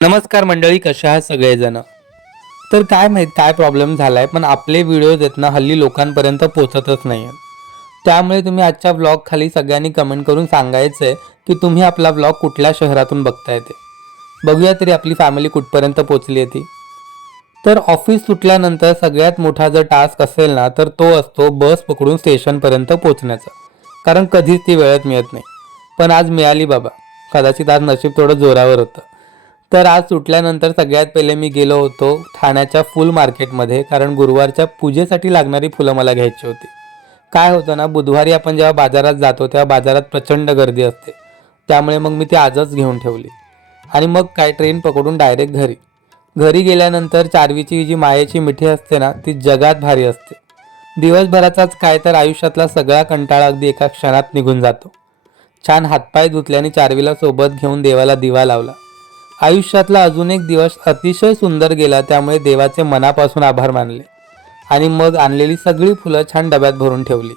नमस्कार मंडळी, कशा आहात सगळेजण. तर काय माहीत काय प्रॉब्लेम झालाय, पण आपले व्हिडिओज आहेत ना हल्ली लोकांपर्यंत पोहोचतच नाही आहेत. त्यामुळे तुम्ही आजच्या व्लॉग खाली सगळ्यांनी कमेंट करून सांगायचं आहे की तुम्ही आपला व्लॉग कुठल्या शहरातून बघताय ते. बघूया तरी आपली फॅमिली कुठपर्यंत पोहोचली आहे ती. तर ऑफिस सुटल्यानंतर सगळ्यात मोठा जर टास्क असेल ना तर तो असतो बस पकडून स्टेशनपर्यंत पोहोचण्याचा. कारण कधीच ती वेळेत मिळत नाही. पण आज मिळाली बाबा. कदाचित आज नशीब थोडं जोरावर होतं. तर आज सुटल्यानंतर सगळ्यात पहिले मी गेलो होतो ठाण्याच्या फुल मार्केटमध्ये, कारण गुरुवारच्या पूजेसाठी लागणारी फुलं मला घ्यायची होती. काय होतं ना, बुधवारी आपण जेव्हा बाजारात जातो तेव्हा बाजारात प्रचंड गर्दी असते. त्यामुळे मग मी ती आजच घेऊन ठेवली आणि मग काय ट्रेन पकडून डायरेक्ट घरी. घरी गेल्यानंतर चारवीची जी मायेची मिठी असते ना ती जगात भारी असते. दिवसभराचाच काय तर आयुष्यातला सगळा कंटाळा अगदी एका क्षणात निघून जातो. छान हातपाय धुतल्याने चारवीला सोबत घेऊन देवाला दिवा लावला. आयुष्यातला अजून एक दिवस अतिशय सुंदर गेला, त्यामुळे देवाचे मनापासून आभार मानले आणि मग आणलेली सगळी फुलं छान डब्यात भरून ठेवली.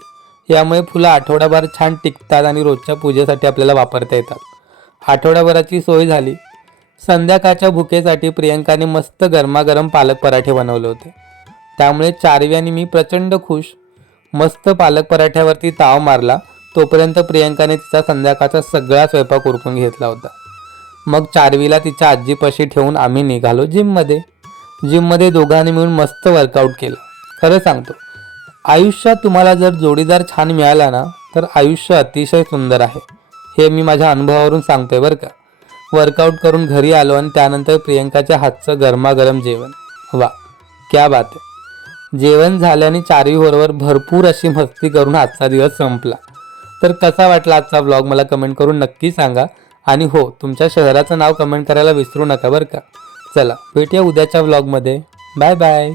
यामुळे फुलं आठवडाभर छान टिकतात आणि रोजच्या पूजेसाठी आपल्याला वापरता येतात. आठवडाभराची सोय झाली. संध्याकाळच्या भुकेसाठी प्रियंकाने मस्त गरमागरम पालक पराठे बनवले होते. त्यामुळे चारवी आणि मी प्रचंड खुश. मस्त पालक पराठ्यावरती ताव मारला. तोपर्यंत प्रियंकाने तिचा संध्याकाळचा सगळा स्वयंपाक उरकून घेतला होता. मग चारवीला तिच्या आजीपाशी ठेवून आम्ही निघालो जिममध्ये. जिममध्ये दोघांनी मिळून मस्त वर्कआउट केलं. खरं सांगतो, आयुष्यात तुम्हाला जर जोडीदार छान मिळाला ना तर आयुष्य अतिशय सुंदर आहे. हे मी माझ्या अनुभवावरून सांगतोय बरं का. वर्कआउट करून घरी आलो आणि त्यानंतर प्रियंकाच्या हातचं गरमागरम जेवण. वा, क्या बात आहे. जेवण झाल्याने चारवीबरोबर भरपूर अशी मस्ती करून आजचा दिवस संपला. तर कसा वाटला आजचा व्लॉग मला कमेंट करून नक्की सांगा. आणि हो, तुमच्या शहराचं नाव कमेंट करायला विसरू नका बरं का. चला भेटूया उद्याच्या व्लॉगमध्ये. Bye bye.